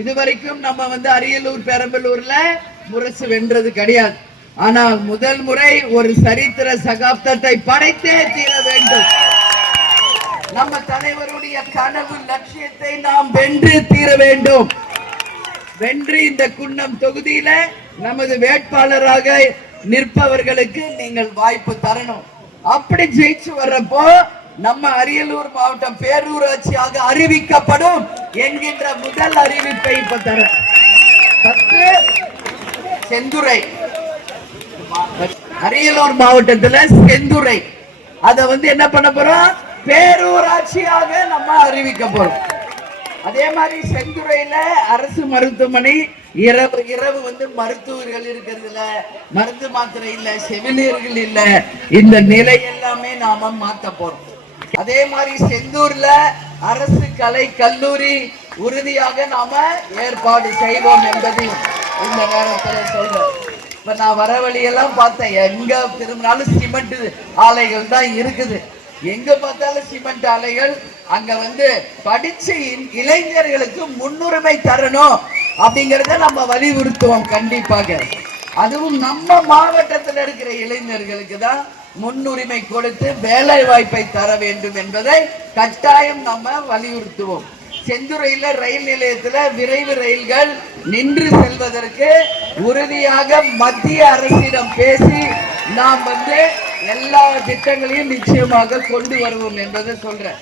இதுவரைக்கும் நம்ம அரியலூர் பெரம்பலூர்ல முரசு வென்றது கிடையாது. ஆனால் முதல் முறை ஒரு சரித்திர சகாப்தத்தை படைத்தே தீர வேண்டும். நம்ம தலைவருடைய கனவு லட்சியத்தை நாம் வென்று தீர வேண்டும். வென்று இந்த குன்னம் தொகுதியில நமது வேட்பாளராக நிற்பவர்களுக்கு நீங்கள் வாய்ப்பு தரணும். அப்படி ஜெயிச்சு வர்றப்போ நம்ம அரியலூர் மாவட்டம் பேரூராட்சியாக அறிவிக்கப்படும் என்கின்ற முதல் அறிவிப்பை இப்ப தர செந்துறை அரியலூர் மாவட்டத்துல செந்துறை அத என்ன பண்ண போறோம், பேரூராட்சியாக நம்ம அறிவிக்க போறோம். அதே மாதிரி செந்துறையில அரசு மருத்துவமனை இரவு மருத்துவர்கள் இருக்கிறதுல, மருந்து மாத்திரை இல்ல, செவிலியர்கள் இல்ல, இந்த நிலை எல்லாமே நாம மாத்த போறோம். அதே மாதிரி செந்தூர்ல அரசு கலை கல்லூரி உறுதியாக நாம ஏற்பாடு செய்வோம் என்பதை இந்த நேரத்தில் சொல்றேன். இப்ப நான் வர வழியெல்லாம் பார்த்தேன், எங்க திரும்பினாலும் சிமெண்ட் ஆலைகள் தான் இருக்குது. எங்க பார்த்தாலும் சிமெண்ட் ஆலைகள். அங்க படிச்ச இளைஞர்களுக்கு முன்னுரிமை தரணும் அப்படிங்கறத நம்ம வலியுறுத்துவோம் கண்டிப்பாக. அதுவும் நம்ம மாவட்டத்தில் இருக்கிற இளைஞர்களுக்கு தான் முன்னுரிமை கொடுத்து வேலை வாய்ப்பை தர வேண்டும் என்பதை கட்டாயம் நம்ம வலியுறுத்துவோம். செந்துறையில ரயில் நிலையத்துல விரைவு ரயில்கள் நின்று செல்வதற்கு உறுதியாக மத்திய அரசிடம் பேசி நாம் எல்லா திட்டங்களையும் நிச்சயமாக கொண்டு வருவோம் என்பதை சொல்றேன்.